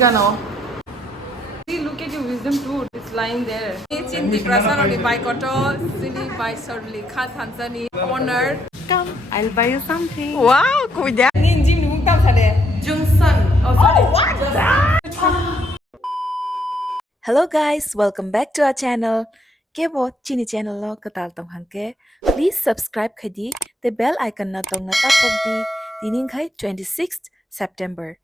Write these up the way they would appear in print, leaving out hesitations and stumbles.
Gano. See, look at your wisdom tooth. It's lying there. Chindi Prasaroli by Koto, Shingli Jamatia Khansani owner. Come, I'll buy you something. Wow, kuda. Ninjim Nungtam Sade. Jungsan. Oh, sorry. What? Hello guys, welcome back to our channel. Kebo Chini channel lo katal tong hangke. Please subscribe khadi the bell icon na tong na tapok di dining khai 26th September.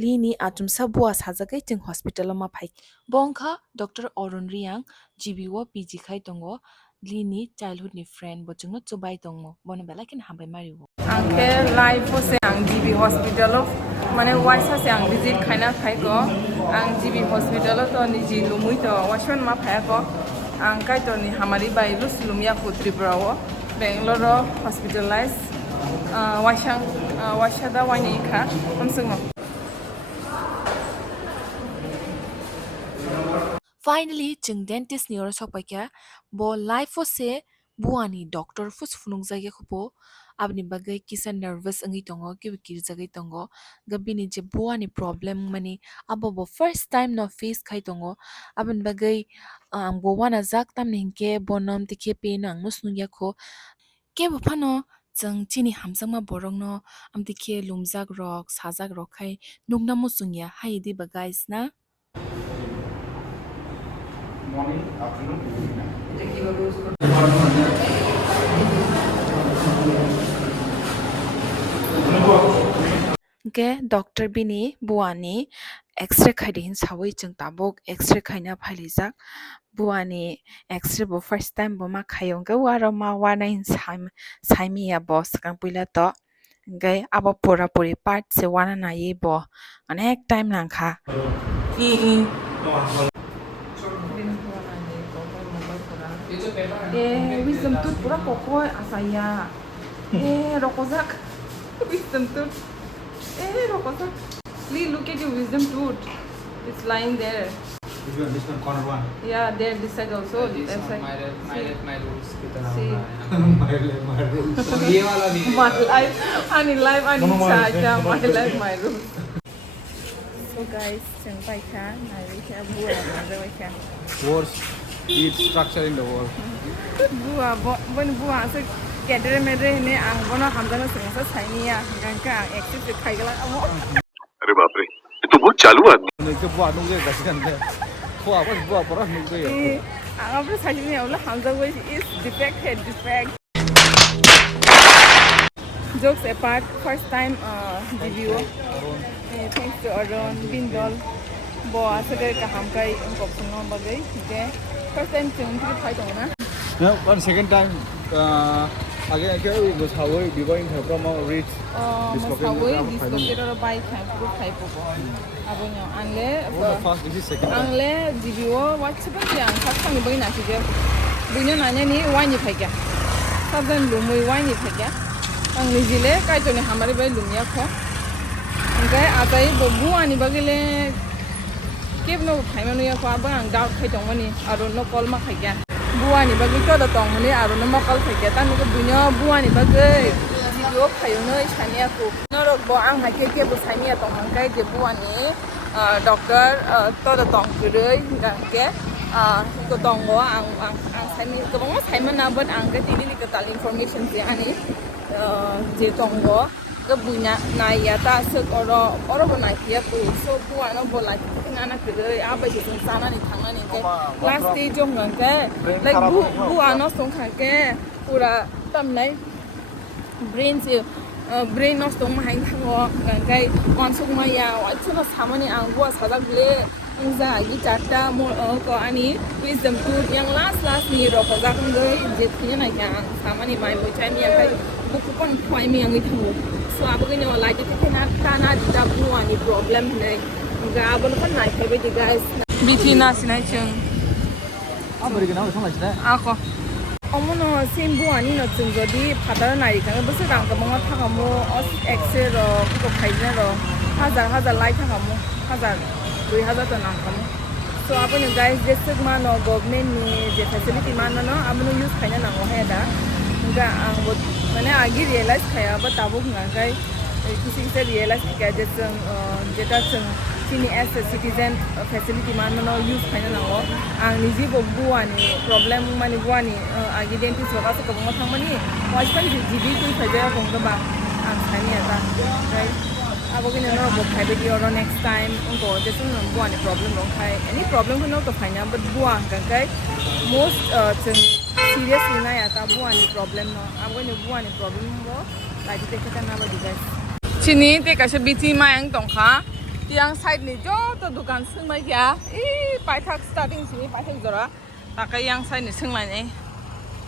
Lini atum sabwa sajagai ting hospital ma phai. Bongkha Dr. Orun Riang GB wo PG khai tongo. Lini childhood ni friend bo chungno chubai tongo. Bona bela kin hambai mariwo. Angke live po se ang GB Hospital of mane waisa se ang visit khaina khai ko ang GB Hospital to niji lumui to washon ma phai ko ang kai to ni hamari bai lumia ko Tripura wo Bangalore hospitalized washada wani kha hamsung. Finally, chung dentist ni ora sokpai kya bo life fo se buani doctor fus funung jage khupo abni bagai kisa nervous angi tongo ki kir jagai tongo gabini je buani problem mani abo bo first time no face khai tongo abin bagai bo wana jak tam ningke bonam tikhe pe nang nusnu ya kho ke bo phano chung chini hamsama borong no amtikhe lumjak rok sajak rok khai nungna mo chungya haidi ba guys na morning, afternoon, evening. Ke doctor bini buani x-ray khaidin sawai chung tabok x-ray khaina phailijak buani x-ray bo first time bo ma khayong ga waro ma wana in saimi ya boss kang puila to gai abo pura puri part se wana na ye bo anek time lang kha Wisdom tooth pura kokoy asaya. Rokozak. Wisdom tooth. Rokozak. Please look at your wisdom tooth. It's lying there. This one, corner one. Yeah, there, this side also. This That one, side. my rules. See. My rules. ये वाला भी है. My life, any life, any charge. My life, my rules. So guys, senpai ka, nari ka, buwa, nari ka. Worst eat structure in the world. Buwa, buwa, so kedere medre ne ang bono hamdana sengsa sainiya, gangka ang active se khaigala amo. अरे बाप रे ये तो बहुत चालू आदमी नहीं तो बुआ नुगे गसिकन दे. बुआ बस बुआ पर नुगे यो. Ang apre saini awla hamza way is defect. Jokes apart, first time review. Thanks to Arun, Bindol, Bo asage kaham kai ungkop sungo bagai. Okay. First time chung tri phai tong na. No, one second time. Again, it was how we divine her from our reach. Masaway dislocated or by time to type of abonyo. Anle First, this is second time. angle review what's about yang sakang boy na sige. Bunyo nanya ni wine phagya. Saban lumui wine phagya. Ang nijile kai to ni hamari bai lumya kho. Angkai atai bobu ani bagile kep no phaimanu ya kho abang ang doubt khai tong mani Arun no call ma phagya. Buani bagi to da tong mani Arun no call phagya tan ko bunyo buani bagai video phayno chania ko. No rok bo ang ha ke bo chania tong angkai je buani doctor to da tong kurei gangke ko tong go ang chani ko mo chaiman na but ang ke tini ko tal information je ani je tong go ke bunya na ya ta se oro bo na kia ko so buano bo la na kurei aba je sana ni thangna ni ke last stage jong gangke like buano song khake pura tam nai brain se brain no stong ma hang thango gangkai mansuk ma ya wa chuna samani ang bo sadak le angza gi chatta mo ko ani wisdom tooth yang last ni ro ko zakang goi je thinya na ya samani mai bo chai mi ya kai bu kupon khwai mi ang ithu so abagin no lai je thena ta na da bu ani problem ne ga bon kon nai kai be guys bitina sinai chung American now, something like that. ako 어머나 셈부아니 너쯤 저디 바다를 나이가 무슨 당가 뭔가 타가모 엑셀로 그거 가이네로 하자 라이트 가모 하자 우리 하자 더 나가모 so आपन guys जैसे मानो government ने जे facility मानो ना आपन use खाना ना हो है दा उनका वो मैंने आगे रियलाइज खाया बताबो ना गाइस किसी से रियलाइज किया जैसे जेटा sini as a citizen facility man no use khaina nango ang niji bo buani problem mani buani agi dentist waka so kabong thangmani washpan GB tu phaja bongda ba ang khani ata right abo kini no bo khaibe di oro next time onko jesun no buani problem rong khai any problem no to khaina but buang kan kai most serious na ya ta buani problem no abo ni buani problem mo lagi te kata na ba di guys chini te ka se biti ma yang tong kha tiang side ni jo to dukan sung mai kya paithak starting chini paithak jora ta ka yang side ni sung lai nei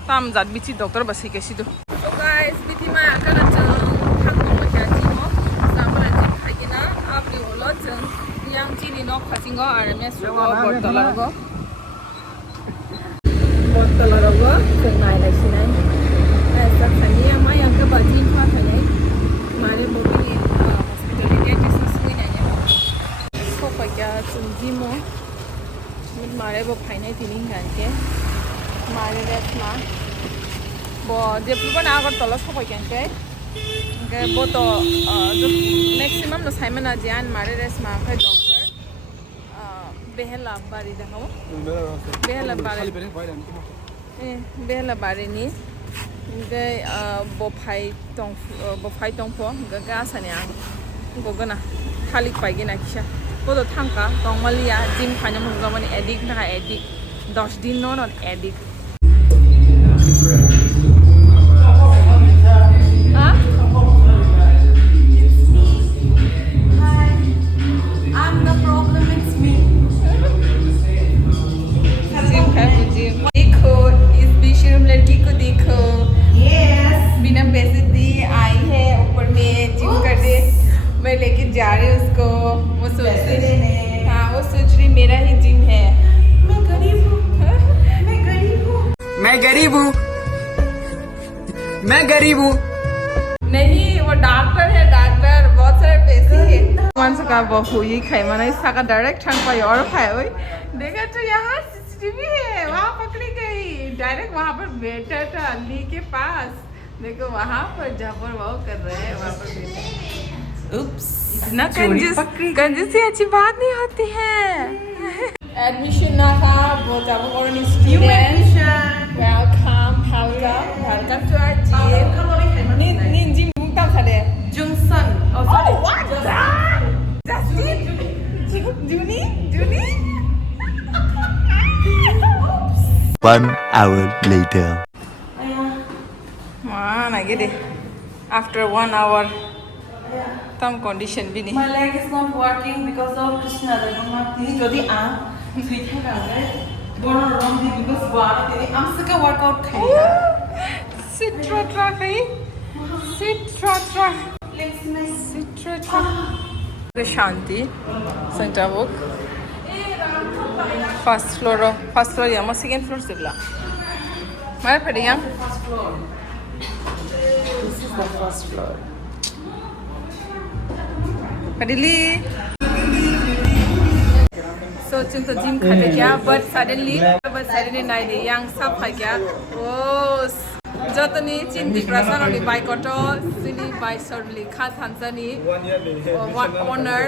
tam jat biti doctor ba si ke si do so guys biti ma kana chang thang ko ma kya chi mo samra chi khagina apni holo chang yang chini no khachingo RMS go botala go chang nai lai sinai ऐसा खनिया मा yang ka ba ji pha thane Maare Bai Hospital dentist sui na ya so pa kya chungji mo mit Maare bo phainai tini gan ke Maare res ma bo je puban Agartala so pa kya ke bo to maximum no Simon ajan Maare res ma ka doctor behela bari da ho behela bari ni cái bộ phai tông phố cái gas này anh có cái na khali phải cái này kia có được thang cả tông Malia gym khai nhầm không có addict na addict 10 दिन nó addict I'm the problem, it's me. gym khai gym देखो इस बेशरम लड़की को देखो Yes. बिना पैसे दिए आई है ऊपर में जिम करने मैं लेके जा रही हूँ उसको वो सोच रही हाँ वो सोच रही मेरा ही जिम है मैं गरीब हूँ. मैं गरीब हूँ. मैं गरीब हूँ. मैं गरीब हूँ. नहीं वो डॉक्टर है डॉक्टर बहुत सारे पैसे है कौन सा का वो हुई खाई मना इसका का डायरेक्ट ठंग पाई और खाए हुई देखा तो यहाँ सीसीटीवी है वहाँ पकड़ी गई डायरेक्ट वहाँ पर बैठा था अली के पास देखो वहाँ पर जहाँ पर वो कर रहे हैं वहाँ पर उप्स इतना कंजूसी अच्छी बात नहीं होती है एडमिशन ना था वो जब और student welcome to our gym nin gym तब था दे Jungsun. oh what Justin Juni 1 hour later. mana gede after 1 hour tam condition bini My leg is not working because of christinajdebbarma. Tini jodi am thui thaka gai bono wrong di because war tini am saka workout khai. sitra tra khai Legs nice. sitra tra shanti center book first floor ya ma second floor sibla mara phade yang First floor. This is the first floor. Padili. So चिंता gym खाते क्या but suddenly night yang सब खा क्या oh जतनी चिंती प्रसन्न होनी bike auto Shingli Bai Sharmili खा थांसानी one owner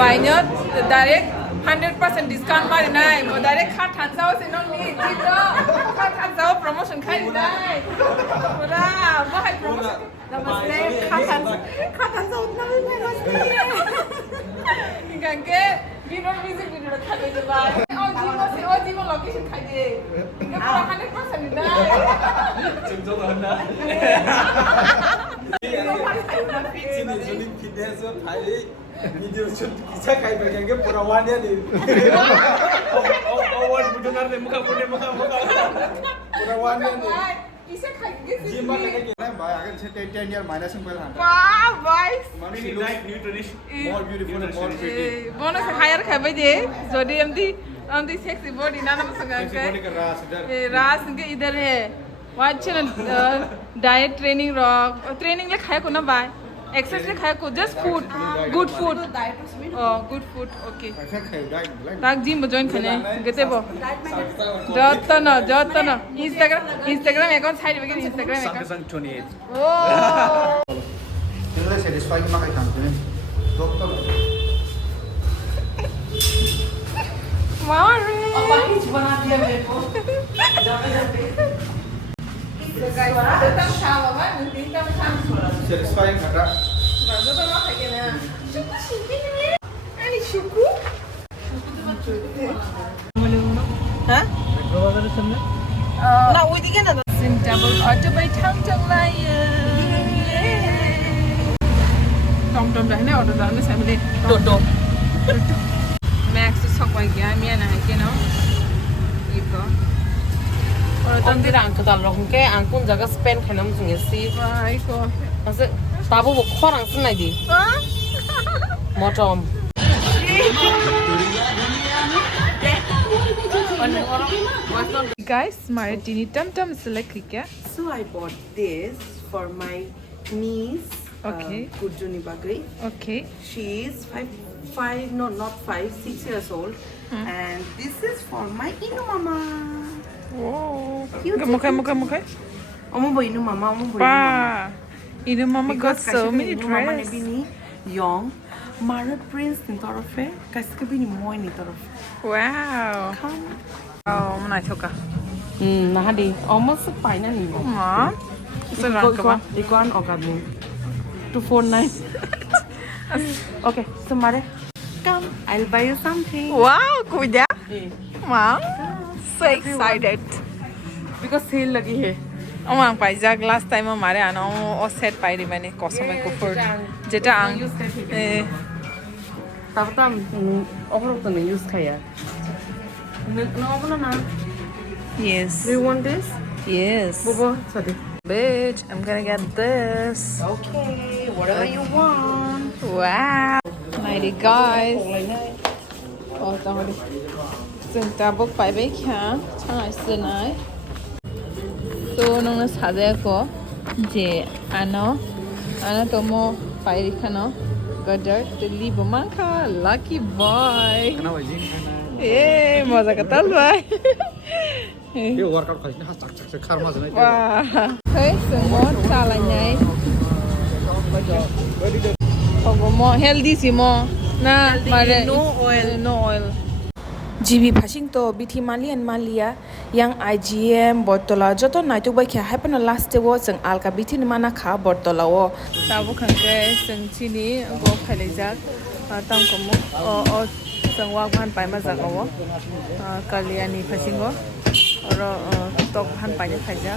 बाइन्यत direct 100% discount मारी नाइ वो direct खा थांसाओ से नॉन ली चिंता खा थांसाओ promotion खाई नाइ बोला वो है promotion नमस्ते खा थांसाओ उतना भी नमस्ते इनके वीडियो म्यूजिक वीडियो खा ले जब ओ जीवो लोकेशन खा दे इनके पूरा 100% नाइ 진짜 한다. 저는 기대해서 다이 비디오 좀 기사 가입하게 게 보라 와냐 니. 어원 부정하는데 뭐가 보라 와냐 니. किसे खाएंगे जिम में के भाई अगर 10 year minus में पहला वाह भाई she like nutrition more beautiful and more pretty. बोनस हायर खाबे जे जोडी एमदी सेक्सी बॉडी ना ना संग Sexy body का रास इधर. रास के इधर है वाच डाइट ट्रेनिंग ट्रेनिंग ले खाए को ना बाय एक्सरसाइज ले खाए को just food good food good food okay ऐसा खाए डाइट लाइक ताक जिम जॉइन खाने गते बो जतन इंस्टाग्राम अकाउंट साइड में इंस्टाग्राम अकाउंट संग 28. ओ Satisfy ma kai tham Maare. Apa hits बना दिया मेरे को जाते जाते So guys, tetap sama kan? Nanti tetap sama. Satisfying kata. Baru tuh mau kayak gini. Syuku sini nih. Ini syuku. Hah? Grocery sana. ना वो दिखे ना Sing double auto by thanglai. Tom dah ni auto dah ni saya beli. Toto Max tu sok lagi ya, mian nak ke no? Ibu. Orang tu 언제 안 그다 롱게 안군 자가 스펜 캐놈 중에 씨 wah, ibu. 그래서 다보 뭐 코랑 쓰나디 뭐좀 Guys, Maare tini tam select kya? So I bought this for my niece. Okay. Durjoynagar Bagri. Okay. She is 6 years old, and this is for my Inu mama. Wow. Cute. Mukai. Omo boy Inu mama, omo boy Inu mama. Wow. Inu mama got so many Inu mama ne dresses. bini young. Maare Prince ni torofe, kaise ke bini moi ni torofe. Wow. Come. Oh, mana choka? Nah di, almost fine ni. Ma. Serang kau. Ikuan okadmu. 249. Okay, so Maare, come. I'll buy you something. Wow, kuda. Eh, Wow. So excited. because sale lagi hai. Omang paijak last time Maare ano o set pai di mane kosome ko for. Jeta ang. Eh. Tapatam, overall to use kaya. No, na. Yes. Do you want this? Yes. Bobo, sorry. Bitch, I'm gonna get this. Okay, whatever you want. Wow. Mighty guys. Oh, tama di. Sing tabok pai bai kya. Chang ai nai. So nung nasade ko je ano tomo pai khano gadar tili bomangka lucky boy. Kenapa izin? Eh, maza katal boy. Dia workout kali ini cak khar mas naik. Wah. Hey, semua salahnya. Mo healthy si mo na mare no oil. no oil. GB phashing to bithi mali and malia yang IGM bortola joto naituk bai kha happen last day wo jeng alka bithi ni mana kha bortola wo Tabu khangke seng chini go khalejak tam komo o seng wa bhan pai ma jaga wo kalyani phasingo oro tok bhan pai ne khaijak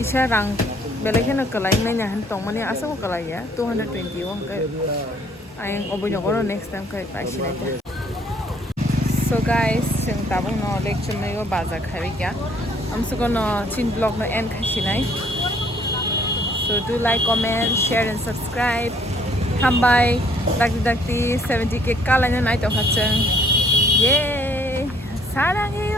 kisha rang belekena kalai na nya han tong mane asa ko kalai ya 220 won ka ayang obonyogoro next time ka pai sinai. So guys, sing tabung no lecture na yo baza khabi kya am suko no chin blog no end khasinai. So do like, comment, share and subscribe. Hambai dakti 70k kalanya nai to khachang. Yay! Sarangi